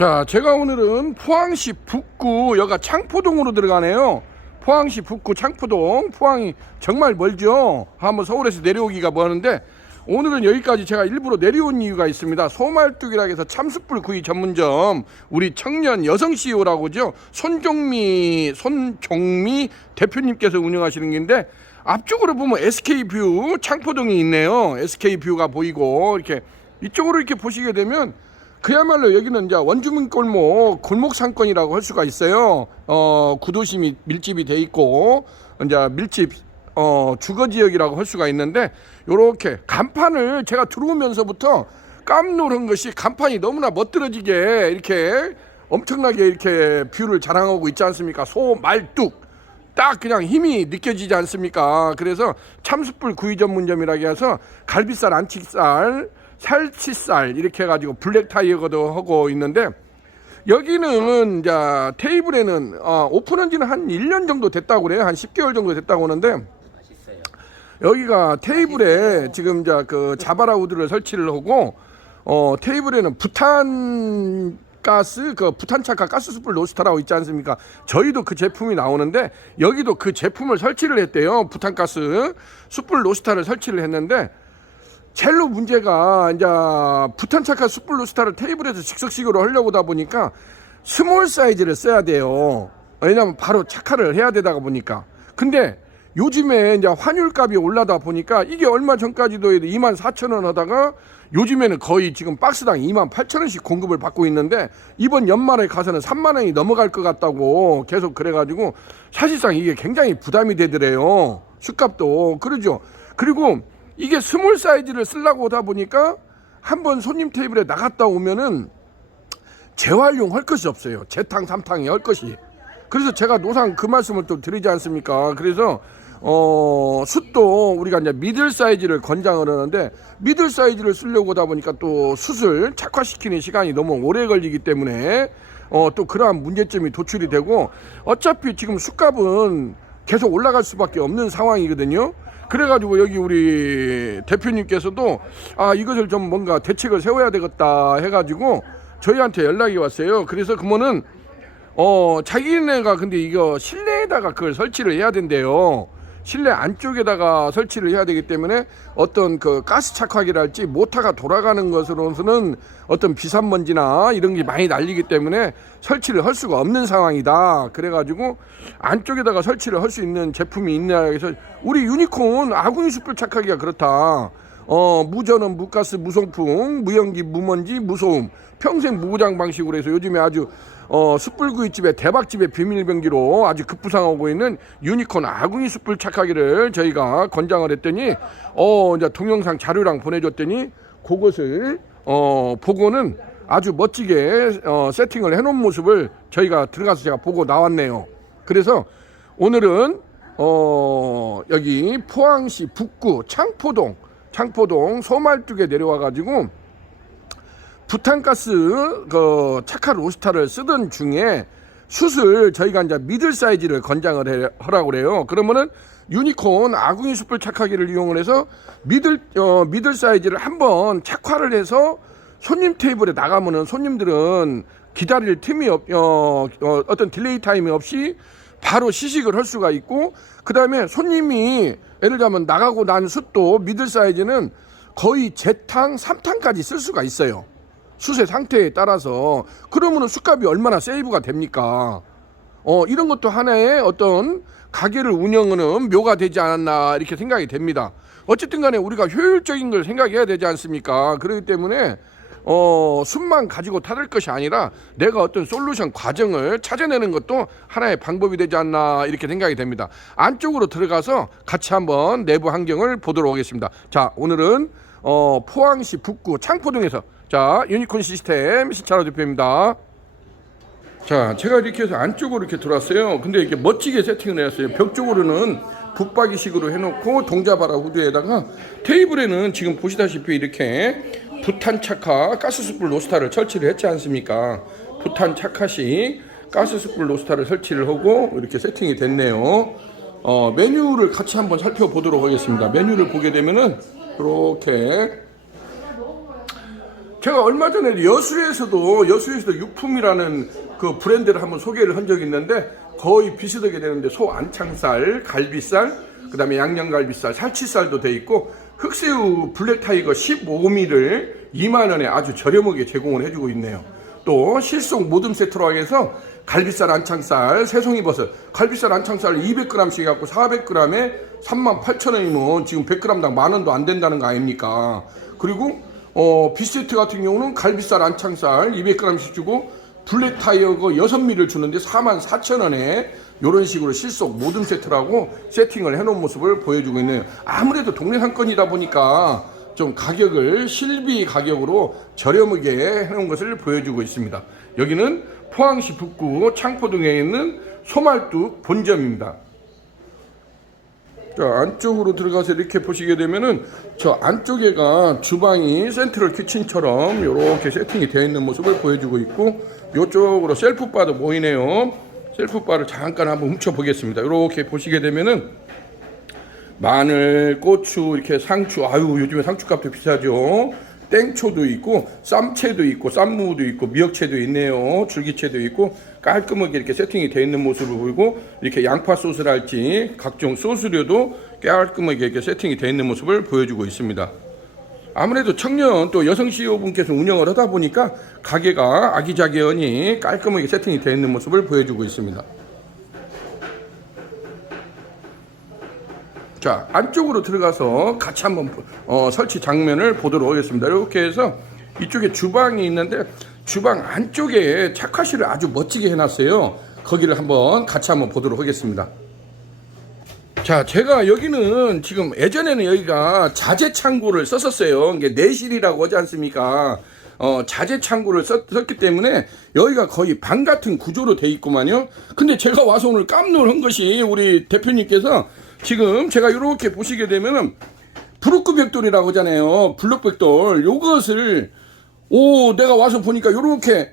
자, 제가 오늘은 포항시 북구, 여가 창포동으로 들어가네요. 포항시 북구 창포동. 포항이 정말 멀죠. 한번 서울에서 내려오기가 뭐하는데, 오늘은 여기까지 제가 일부러 내려온 이유가 있습니다. 소말뚝이라 해서 참숯불 구이 전문점, 우리 청년 여성 CEO라고 하죠. 손종미 대표님께서 운영하시는 건데, 앞쪽으로 보면 SK뷰 창포동이 있네요. SK뷰가 보이고, 이렇게 이쪽으로 이렇게 보시게 되면 그야말로 여기는 이제 원주민 골목 상권이라고 할 수가 있어요. 구도심이 밀집이 돼 있고, 이제 밀집 주거 지역이라고 할 수가 있는데, 요렇게 간판을 제가 들어오면서부터 깜놀한 것이, 간판이 너무나 멋들어지게 이렇게 엄청나게 이렇게 뷰를 자랑하고 있지 않습니까? 소말뚝, 딱 그냥 힘이 느껴지지 않습니까? 그래서 참숯불 구이 전문점이라고 해서 갈비살, 안치살, 살치살 이렇게 해가지고 블랙 타이어도 하고 있는데, 여기는 이제 테이블에는 오픈한 지는 한 1년 정도 됐다고 그래요. 한 10개월 정도 됐다고 하는데, 여기가 테이블에 지금 이제 그 자바라 우드를 설치를 하고, 테이블에는 부탄 가스, 그 부탄차카 가스 숯불 로스터라고 있지 않습니까? 저희도 그 제품이 나오는데, 여기도 그 제품을 설치를 했대요. 부탄가스 숯불 로스터를 설치를 했는데, 첼로 문제가 이제 부탄차카 숯불 로스터를 테이블에서 즉석식으로 하려고 하다 보니까 스몰 사이즈를 써야 돼요. 왜냐면 바로 착화를 해야 되다가 보니까. 근데 요즘에 이제 환율값이 올라다 보니까, 이게 얼마 전까지도 24,000원 하다가 요즘에는 거의 지금 박스당 28,000원씩 공급을 받고 있는데, 이번 연말에 가서는 3만원이 넘어갈 것 같다고 계속 그래가지고 사실상 이게 굉장히 부담이 되더래요. 숯값도. 그러죠. 그리고 이게 스몰 사이즈를 쓰려고 하다 보니까 한번 손님 테이블에 나갔다 오면은 재활용 할 것이 없어요. 재탕, 삼탕이 할 것이. 그래서 제가 노상 그 말씀을 또 드리지 않습니까? 그래서 숯도 우리가 이제 미들 사이즈를 권장을 하는데, 미들 사이즈를 쓰려고 하다 보니까 또 숯을 착화시키는 시간이 너무 오래 걸리기 때문에 또 그러한 문제점이 도출이 되고, 어차피 지금 숯값은 계속 올라갈 수밖에 없는 상황이거든요. 그래가지고 여기 우리 대표님께서도 이것을 좀 뭔가 대책을 세워야 되겠다 해가지고 저희한테 연락이 왔어요. 그래서 그러면은 자기네가 근데 이거 실내에다가 그걸 설치를 해야 된대요. 실내 안쪽에다가 설치를 해야 되기 때문에 어떤 그 가스 착화기랄지 모터가 돌아가는 것으로서는 어떤 비산먼지나 이런 게 많이 날리기 때문에 설치를 할 수가 없는 상황이다. 그래가지고 안쪽에다가 설치를 할 수 있는 제품이 있냐 해서, 우리 유니콘 아궁이 숯불 착화기가 그렇다. 무전원, 무가스, 무송풍, 무연기, 무먼지, 무소음, 평생 무고장 방식으로 해서 요즘에 아주 숯불구이집의 대박집의 비밀병기로 아주 급부상하고 있는 유니콘 아궁이 숯불 착화기를 저희가 권장을 했더니, 이제 동영상 자료랑 보내줬더니 그것을 보고는 아주 멋지게 세팅을 해놓은 모습을 저희가 들어가서 제가 보고 나왔네요. 그래서 오늘은 여기 포항시 북구 창포동 소말뚝에 내려와가지고 부탄가스 그 착화 로스터를 쓰던 중에 숯을 저희가 이제 미들 사이즈를 권장을 하라고 그래요. 그러면은 유니콘 아궁이 숯불 착화기를 이용을 해서 미들 사이즈를 한번 착화를 해서 손님 테이블에 나가면은 손님들은 기다릴 틈이 어떤 딜레이 타임이 없이 바로 시식을 할 수가 있고, 그 다음에 손님이 예를 들면 나가고 난 숯도 미들 사이즈는 거의 재탕, 3탕까지 쓸 수가 있어요. 숯의 상태에 따라서. 그러면은 숯값이 얼마나 세이브가 됩니까? 이런 것도 하나의 어떤 가게를 운영하는 묘가 되지 않았나 이렇게 생각이 됩니다. 어쨌든 간에 우리가 효율적인 걸 생각해야 되지 않습니까? 그렇기 때문에 숯만 가지고 타들 것이 아니라 내가 어떤 솔루션 과정을 찾아내는 것도 하나의 방법이 되지 않나 이렇게 생각이 됩니다. 안쪽으로 들어가서 같이 한번 내부 환경을 보도록 하겠습니다. 자, 오늘은 포항시 북구 창포동에서 유니콘 시스템 신찬호 대표입니다. 자, 제가 이렇게 해서 안쪽으로 이렇게 들어왔어요. 근데 이렇게 멋지게 세팅을 해놨어요. 벽 쪽으로는 붙박이식으로 해놓고 동자바라 후드에다가, 테이블에는 지금 보시다시피 이렇게 부탄 착화 가스 숯불 로스터를 설치를 했지 않습니까? 부탄 착화식 가스 숯불 로스터를 설치를 하고 이렇게 세팅이 됐네요. 메뉴를 같이 한번 살펴보도록 하겠습니다. 메뉴를 보게 되면은 이렇게 제가 얼마 전에 여수에서도 유품이라는 그 브랜드를 한번 소개를 한 적이 있는데 거의 비슷하게 되는데 소 안창살, 갈비살, 그 다음에 양념갈비살, 살치살도 돼 있고 흑새우 블랙타이거 15mm를 2만원에 아주 저렴하게 제공을 해주고 있네요. 또 실속 모듬 세트로 해서 갈비살, 안창살, 새송이버섯, 갈비살, 안창살 200g씩 해갖고 400g에 38,000원이면 지금 100g당 만원도 안 된다는 거 아닙니까? 그리고 비세트 같은 경우는 갈비살, 안창살 200g씩 주고 블랙타이거 6mm를 주는데 44,000원에 이런 식으로 실속 모듬 세트라고 세팅을 해놓은 모습을 보여주고 있네요. 아무래도 동네 상권이다 보니까 좀 가격을 실비 가격으로 저렴하게 해놓은 것을 보여주고 있습니다. 여기는 포항시 북구 창포동에 있는 소말뚝 본점입니다. 자, 안쪽으로 들어가서 이렇게 보시게 되면은 저 안쪽에가 주방이 센트럴 키친처럼 이렇게 세팅이 되어 있는 모습을 보여주고 있고 이쪽으로 셀프바도 보이네요. 셀프바를 잠깐 한번 훔쳐 보겠습니다. 이렇게 보시게 되면은 마늘, 고추, 이렇게 상추, 아유 요즘에 상추값도 비싸죠. 땡초도 있고 쌈채도 있고 쌈무도 있고 미역채도 있네요. 줄기채도 있고 깔끔하게 이렇게 세팅이 되어 있는 모습을 보이고 이렇게 양파 소스랄지 각종 소스류도 깔끔하게 이렇게 세팅이 되어 있는 모습을 보여주고 있습니다. 아무래도 청년 또 여성 CEO분께서 운영을 하다 보니까 가게가 아기자기하니 깔끔하게 세팅이 되어 있는 모습을 보여주고 있습니다. 자, 안쪽으로 들어가서 같이 한번 설치 장면을 보도록 하겠습니다. 이렇게 해서 이쪽에 주방이 있는데 주방 안쪽에 착화실을 아주 멋지게 해놨어요. 거기를 같이 한번 보도록 하겠습니다. 자, 제가 여기는 지금 예전에는 여기가 자재 창고를 썼었어요. 이게 내실이라고 하지 않습니까? 자재 창고를 썼기 때문에 여기가 거의 방 같은 구조로 돼 있구만요. 근데 제가 와서 오늘 깜놀한 것이 우리 대표님께서 지금 제가 이렇게 보시게 되면은 브루크 벽돌이라고 하잖아요. 블록 벽돌. 요것을 내가 와서 보니까 이렇게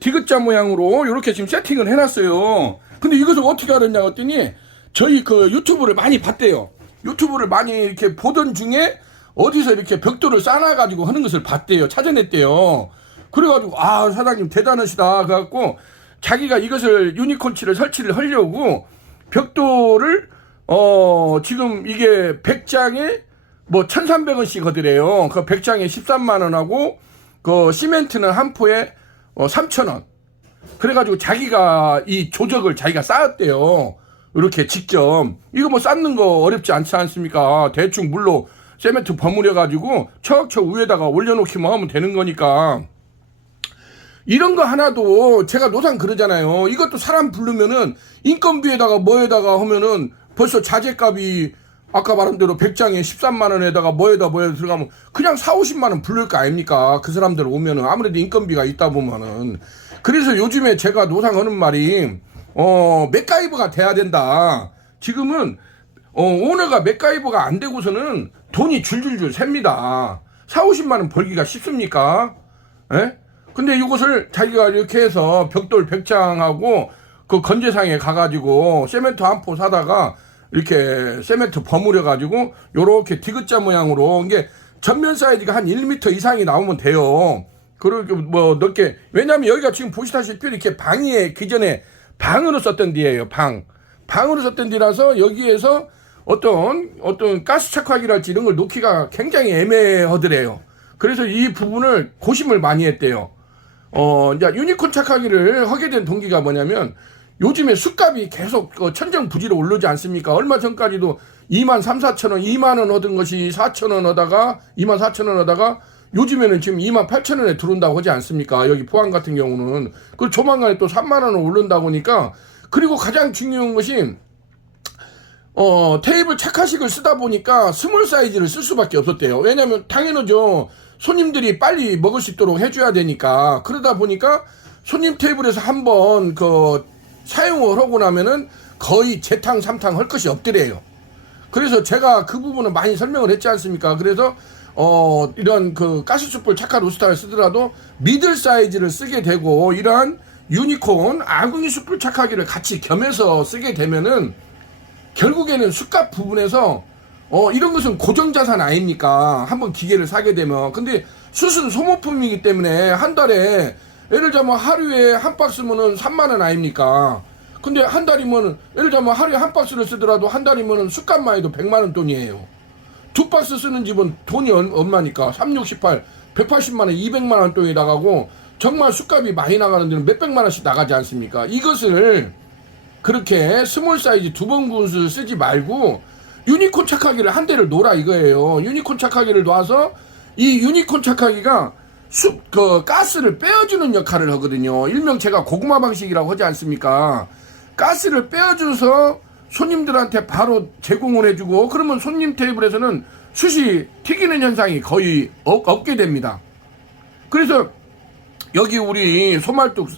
디귿자 모양으로 이렇게 지금 세팅을 해놨어요. 근데 이것을 어떻게 알았냐 했더니 저희 그 유튜브를 많이 봤대요. 유튜브를 많이 이렇게 보던 중에 어디서 이렇게 벽돌을 쌓아가지고 하는 것을 봤대요. 찾아냈대요. 그래가지고 사장님 대단하시다. 그래갖고 자기가 이것을 유니콘치를 설치를 하려고 벽돌을 지금 이게 100장에 뭐 1,300원씩 하더래요. 그 100장에 13만원하고 그 시멘트는 한 포에 3,000원. 그래가지고 자기가 이 조적을 자기가 쌓았대요. 이렇게 직접. 이거 뭐 쌓는 거 어렵지 않지 않습니까? 대충 물로 세멘트 버무려가지고 척척 위에다가 올려놓기만 하면 되는 거니까. 이런 거 하나도 제가 노상 그러잖아요. 이것도 사람 부르면은 인건비에다가 뭐에다가 하면은 벌써 자재값이 아까 말한 대로 100장에 13만원에다가 뭐에다 들어가면 그냥 40~50만원 부를 거 아닙니까? 그 사람들 오면은 아무래도 인건비가 있다 보면은. 그래서 요즘에 제가 노상하는 말이 맥가이버가 돼야 된다. 지금은 오너가 맥가이버가 안 되고서는 돈이 줄줄줄 셉니다. 40~50만원 벌기가 쉽습니까? 예? 근데 이것을 자기가 이렇게 해서 벽돌 100장하고 그 건재상에 가가지고 세멘트 한 포 사다가 이렇게 세멘트 버무려가지고 요렇게 디귿자 모양으로 이게 전면 사이즈가 한 1m 이상이 나오면 돼요. 그리고 뭐 넓게, 왜냐면 여기가 지금 보시다시피 이렇게 방이에 기존에 방으로 썼던 데예요. 방으로 썼던 데라서 여기에서 어떤 가스 착화기랄지 이런 걸 놓기가 굉장히 애매하더래요. 그래서 이 부분을 고심을 많이 했대요. 이제 유니콘 착화기를 하게 된 동기가 뭐냐면 요즘에 숯값이 계속 천정부지로 오르지 않습니까? 얼마 전까지도 23,000~24,000원, 2만원 얻은 것이 4,000원 하다가 24,000원 하다가 요즘에는 지금 28,000원에 들어온다고 하지 않습니까? 여기 포항 같은 경우는. 그 조만간에 또 3만원을 오른다고 하니까. 그리고 가장 중요한 것이 테이블 착화식을 쓰다 보니까 스몰 사이즈를 쓸 수밖에 없었대요. 왜냐면 당연하죠. 손님들이 빨리 먹을 수 있도록 해줘야 되니까. 그러다 보니까 손님 테이블에서 한번 사용을 하고 나면은 거의 재탕, 삼탕 할 것이 없더래요. 그래서 제가 그 부분은 많이 설명을 했지 않습니까? 그래서 이런 가스숯불 착화 로스터를 쓰더라도 미들 사이즈를 쓰게 되고 이러한 유니콘 아궁이 숯불 착화기를 같이 겸해서 쓰게 되면은 결국에는 숯값 부분에서 이런 것은 고정자산 아닙니까? 한번 기계를 사게 되면. 근데 숯은 소모품이기 때문에 한 달에 예를 들자면 하루에 한 박스면은 3만 원 아닙니까? 근데 한 달이면 예를 들자면 하루에 한 박스를 쓰더라도 한 달이면은 숯값만 해도 100만 원 돈이에요. 두 박스 쓰는 집은 돈이 얼마니까? 3, 6, 18, 180만 원, 200만 원 돈이 나가고 정말 숯값이 많이 나가는 데는 몇백만 원씩 나가지 않습니까? 이것을 그렇게 스몰 사이즈 두 번 구운 숯을 쓰지 말고 유니콘 착하기를 한 대를 놓으라 이거예요. 유니콘 착하기를 놔서 이 유니콘 착하기가 가스를 빼어주는 역할을 하거든요. 일명 제가 고구마 방식이라고 하지 않습니까? 가스를 빼어줘서 손님들한테 바로 제공을 해주고 그러면 손님 테이블에서는 숯이 튀기는 현상이 거의 없게 됩니다. 그래서 여기 우리 소말뚝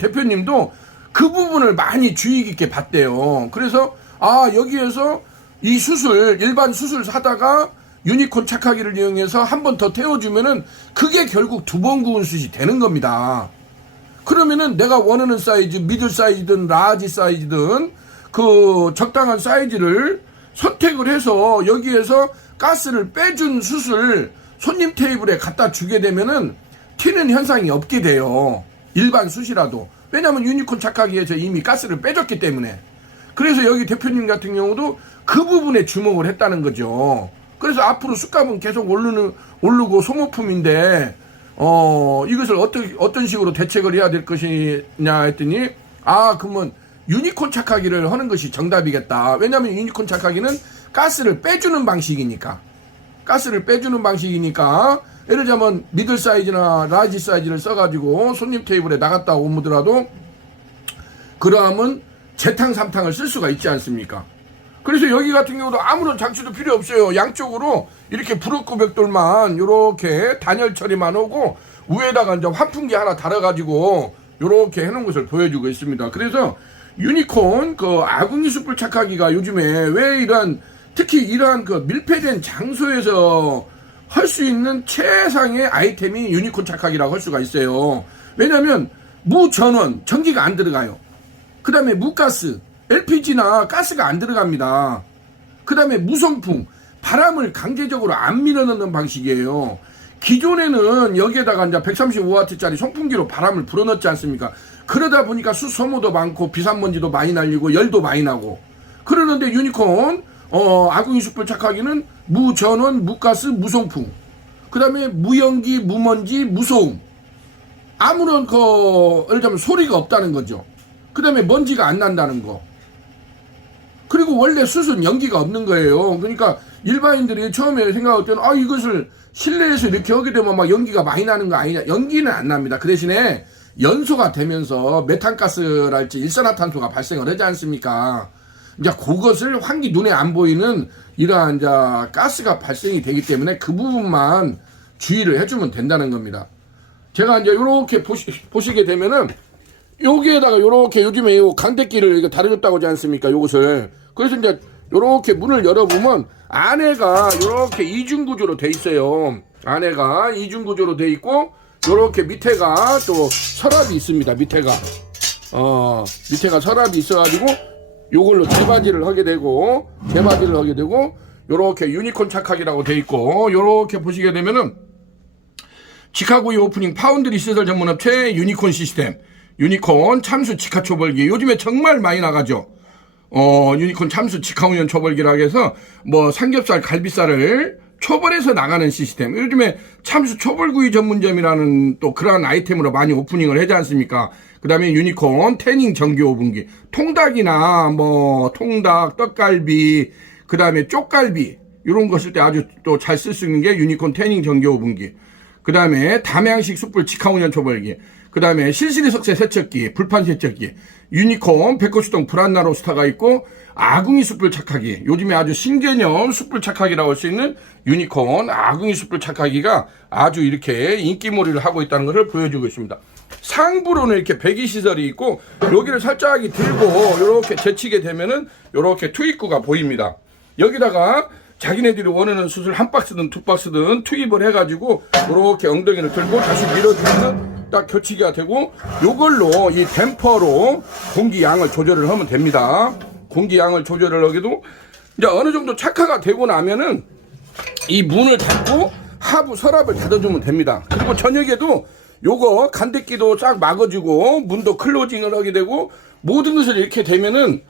대표님도 그 부분을 많이 주의 깊게 봤대요. 그래서 여기에서 이 숯을 일반 숯을 사다가 유니콘 착하기를 이용해서 한 번 더 태워주면은 그게 결국 두 번 구운 숯이 되는 겁니다. 그러면은 내가 원하는 사이즈, 미들 사이즈든 라지 사이즈든 그 적당한 사이즈를 선택을 해서 여기에서 가스를 빼준 숯을 손님 테이블에 갖다 주게 되면은 튀는 현상이 없게 돼요. 일반 숯이라도. 왜냐하면 유니콘 착하기에서 이미 가스를 빼줬기 때문에. 그래서 여기 대표님 같은 경우도 그 부분에 주목을 했다는 거죠. 그래서 앞으로 숯값은 계속 오르고 소모품인데 이것을 어떤 식으로 대책을 해야 될 것이냐 했더니 그러면 유니콘 착하기를 하는 것이 정답이겠다. 왜냐하면 유니콘 착하기는 가스를 빼주는 방식이니까 예를 들자면 미들 사이즈나 라지 사이즈를 써가지고 손님 테이블에 나갔다 오더라도 그러면 재탕 3탕을 쓸 수가 있지 않습니까? 그래서 여기 같은 경우도 아무런 장치도 필요 없어요. 양쪽으로 이렇게 부럭구 벽돌만 이렇게 단열 처리만 하고 위에다가 이제 환풍기 하나 달아가지고 이렇게 해놓은 것을 보여주고 있습니다. 그래서 유니콘 아궁이 숯불 착하기가 요즘에 왜 특히 이러한 밀폐된 장소에서 할 수 있는 최상의 아이템이 유니콘 착하기라고 할 수가 있어요. 왜냐하면 무전원 전기가 안 들어가요. 그 다음에 무가스 LPG나 가스가 안 들어갑니다. 그 다음에 무송풍 바람을 강제적으로 안 밀어넣는 방식이에요. 기존에는 여기에다가 이제 135W짜리 송풍기로 바람을 불어넣지 않습니까? 그러다 보니까 숯 소모도 많고 비산먼지도 많이 날리고 열도 많이 나고 그러는데 유니콘 아궁이 숯불 착하기는 무전원, 무가스, 무송풍 그 다음에 무연기, 무먼지, 무소음 아무런 예를 들면 소리가 없다는 거죠. 그 다음에 먼지가 안 난다는 거. 그리고 원래 숯은 연기가 없는 거예요. 그러니까 일반인들이 처음에 생각할 때는 이것을 실내에서 이렇게 하게 되면 막 연기가 많이 나는 거 아니냐. 연기는 안 납니다. 그 대신에 연소가 되면서 메탄가스랄지 일산화탄소가 발생을 하지 않습니까? 이제 그것을 환기 눈에 안 보이는 이러한 이제 가스가 발생이 되기 때문에 그 부분만 주의를 해주면 된다는 겁니다. 제가 이제 요렇게 보시게 되면은 여기에다가 요렇게 요즘에 요 강대기를 달아줬다고 하지 않습니까? 요것을. 그래서 이제 요렇게 문을 열어보면 안에가 요렇게 이중구조로 돼 있어요. 안에가 이중구조로 돼 있고 요렇게 밑에가 또 서랍이 있습니다. 밑에가 서랍이 있어가지고 요걸로 재바지를 하게 되고 요렇게 유니콘 착하기라고 돼 있고 요렇게 보시게 되면은 직화구이 오프닝 파운드리 시설 전문업체 유니콘 시스템 유니콘 참수 직화 초벌기 요즘에 정말 많이 나가죠. 유니콘 참수 직화 운영 초벌기라고 해서 삼겹살 갈비살을 초벌해서 나가는 시스템. 요즘에 참수 초벌구이 전문점이라는 또 그러한 아이템으로 많이 오프닝을 하지 않습니까? 그 다음에 유니콘 태닝 전기 오븐기 통닭이나 통닭, 떡갈비 그 다음에 쪽갈비 이런 거 쓸 때 아주 또 잘 쓸 수 있는 게 유니콘 태닝 전기 오븐기 그 다음에 담양식 숯불 직화 운영 초벌기 그 다음에 실시리 석쇠 세척기, 불판 세척기, 유니콘 백호수동 브란나 로스터가 있고 아궁이 숯불 착하기. 요즘에 아주 신개념 숯불 착하기라고 할 수 있는 유니콘 아궁이 숯불 착하기가 아주 이렇게 인기몰이를 하고 있다는 것을 보여주고 있습니다. 상부로는 이렇게 배기 시설이 있고 여기를 살짝 들고 이렇게 제치게 되면은 이렇게 투입구가 보입니다. 여기다가 자기네들이 원하는 숯을 한 박스든 두 박스든 투입을 해가지고 이렇게 엉덩이를 들고 다시 밀어주면 딱 교치기가 되고 요걸로 이 댐퍼로 공기 양을 조절을 하면 됩니다. 공기 양을 조절을 하기도 이제 어느 정도 착화가 되고 나면은 이 문을 닫고 하부 서랍을 닫아주면 됩니다. 그리고 저녁에도 요거 간대기도 쫙 막아주고 문도 클로징을 하게 되고 모든 것을 이렇게 되면은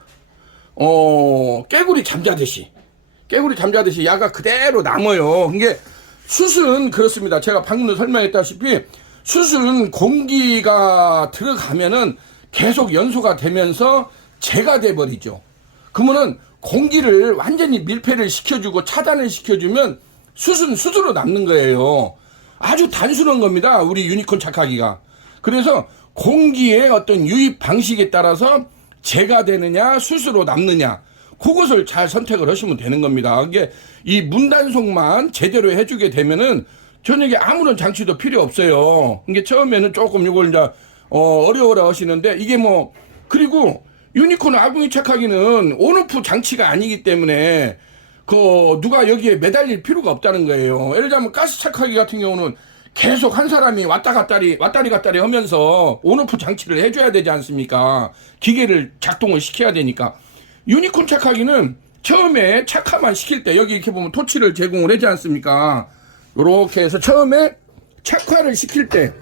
깨구리 잠자듯이 야가 그대로 남아요. 이게 숯은 그렇습니다. 제가 방금도 설명했다시피 숯은 공기가 들어가면은 계속 연소가 되면서 재가 돼 버리죠. 그러면은 공기를 완전히 밀폐를 시켜주고 차단을 시켜주면 숯은 숯으로 남는 거예요. 아주 단순한 겁니다. 우리 유니콘 착하기가. 그래서 공기의 어떤 유입 방식에 따라서 재가 되느냐 숯으로 남느냐 그것을 잘 선택을 하시면 되는 겁니다. 이게 이 문단속만 제대로 해주게 되면은 저녁에 아무런 장치도 필요 없어요. 이게 처음에는 조금 이걸 이제 어려워라 하시는데 이게 뭐 그리고 유니콘 아궁이 착하기는 온오프 장치가 아니기 때문에 누가 여기에 매달릴 필요가 없다는 거예요. 예를 들자면 가스 착하기 같은 경우는 계속 한 사람이 왔다리 갔다리 하면서 온오프 장치를 해줘야 되지 않습니까? 기계를 작동을 시켜야 되니까. 유니콘 착하기는 처음에 착화만 시킬 때 여기 이렇게 보면 토치를 제공을 하지 않습니까? 요렇게 해서 처음에 착화를 시킬 때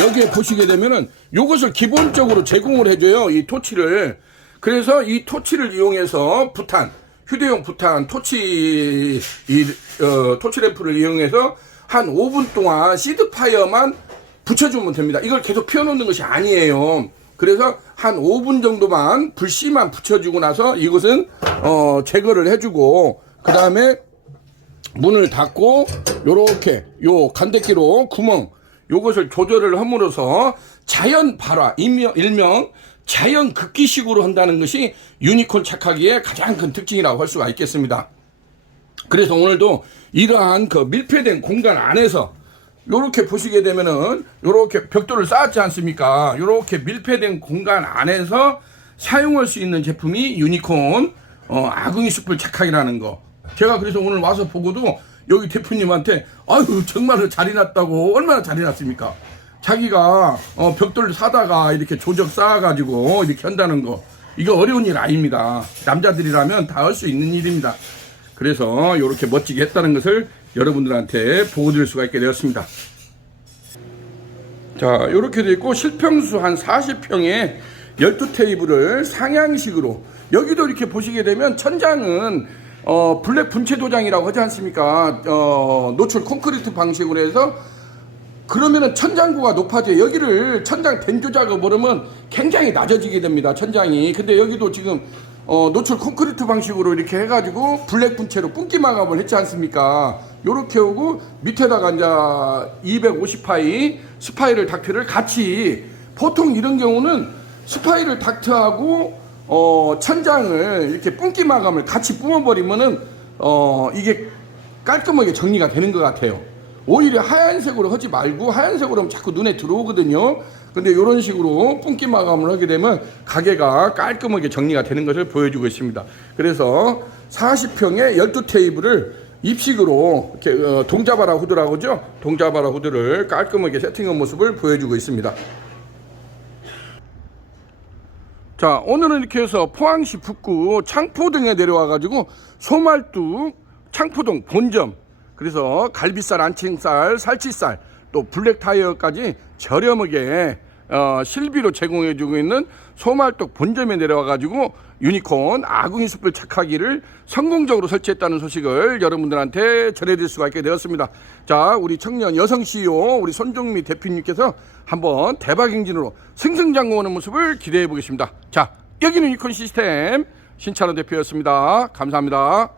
여기에 보시게 되면은 요것을 기본적으로 제공을 해줘요. 이 토치를. 그래서 이 토치를 이용해서 휴대용 부탄 토치 토치 램프를 이용해서 한 5분 동안 시드파이어만 붙여주면 됩니다. 이걸 계속 피워놓는 것이 아니에요. 그래서 한 5분 정도만 불씨만 붙여주고 나서 이것은 제거를 해주고 그 다음에 문을 닫고 요렇게 요 간대기로 구멍 요것을 조절을 함으로써 자연 발화 일명 자연 극기식으로 한다는 것이 유니콘 착하기의 가장 큰 특징이라고 할 수가 있겠습니다. 그래서 오늘도 이러한 그 밀폐된 공간 안에서 요렇게 보시게 되면은 요렇게 벽돌을 쌓았지 않습니까? 요렇게 밀폐된 공간 안에서 사용할 수 있는 제품이 유니콘 아궁이 숯불 착하기라는 거. 제가 그래서 오늘 와서 보고도 여기 대표님한테 아유 정말 잘 해놨다고 얼마나 잘 해놨습니까? 자기가 벽돌을 사다가 이렇게 조적 쌓아가지고 이렇게 한다는 거 이거 어려운 일 아닙니다. 남자들이라면 다 할 수 있는 일입니다. 그래서 이렇게 멋지게 했다는 것을 여러분들한테 보여드릴 수가 있게 되었습니다. 자, 이렇게 되어 있고 실평수 한 40평에 12테이블을 상향식으로 여기도 이렇게 보시게 되면 천장은 블랙 분체 도장이라고 하지 않습니까? 노출 콘크리트 방식으로 해서 그러면은 천장고가 높아져요. 여기를 천장 댄조 작업을 하면 굉장히 낮아지게 됩니다. 천장이. 근데 여기도 지금 노출 콘크리트 방식으로 이렇게 해가지고 블랙 분체로 뿜기 마감을 했지 않습니까? 요렇게 오고 밑에다가 이제 250파이 스파이럴 닥트를 같이 보통 이런 경우는 스파이럴 닥트하고 천장을 이렇게 뿜기 마감을 같이 뿜어버리면은 이게 깔끔하게 정리가 되는 것 같아요. 오히려 하얀색으로 하지 말고 하얀색으로 하면 자꾸 눈에 들어오거든요. 근데 이런 식으로 뿜기 마감을 하게 되면 가게가 깔끔하게 정리가 되는 것을 보여주고 있습니다. 그래서 40평에 12테이블을 입식으로 이렇게 동자바라 후드라고 하죠. 동자바라 후드를 깔끔하게 세팅한 모습을 보여주고 있습니다. 자, 오늘은 이렇게 해서 포항시 북구 창포동에 내려와 가지고 소말뚝 창포동 본점, 그래서 갈비살, 안창살, 살치살, 또 블랙 타이어까지 저렴하게 실비로 제공해주고 있는 소말뚝 본점에 내려와 가지고 유니콘 아궁이 숯불 착하기를 성공적으로 설치했다는 소식을 여러분들한테 전해드릴 수가 있게 되었습니다. 자, 우리 청년 여성 CEO 우리 손종미 대표님께서 한번 대박 행진으로 승승장구하는 모습을 기대해 보겠습니다. 자, 여기는 유니콘 시스템 신찬호 대표였습니다. 감사합니다.